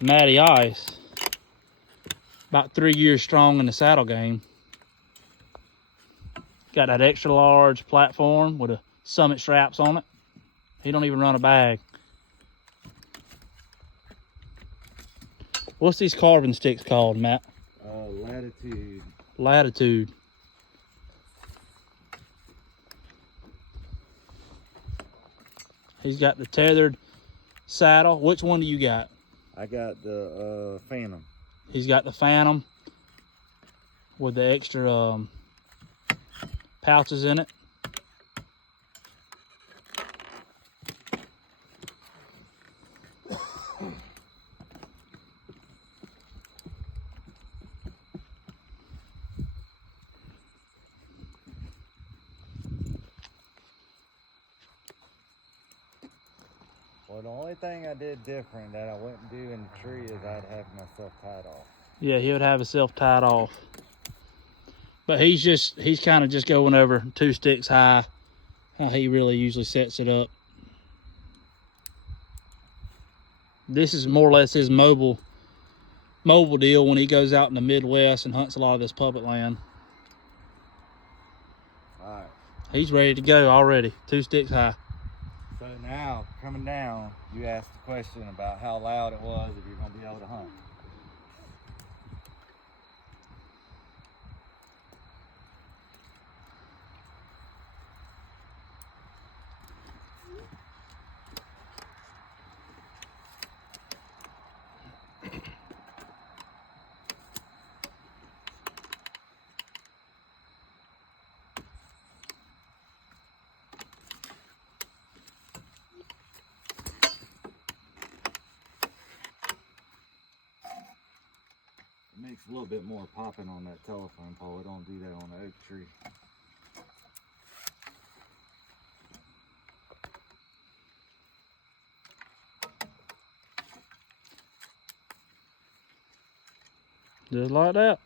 Matty Ice. About 3 years strong in the saddle game. Got that extra large platform with a Summit straps on it. He don't even run a bag. What's these carbon sticks called, Matt? Latitude. Latitude. He's got the tethered saddle. Which one do you got? I got the Phantom. He's got the Phantom with the extra pouches in it. Well, the only thing I did different that I wouldn't do in the tree is I'd have myself tied off. Yeah, he would have himself tied off. But he's kind of just going over 2 sticks high, how he really usually sets it up. This is more or less his mobile deal when he goes out in the Midwest and hunts a lot of this public land. All right. He's ready to go already, 2 sticks high. So now, coming down, you asked the question about how loud it was if you're going to be able to hunt. It makes a little bit more popping on that telephone pole. It don't do that on the oak tree. Just like that.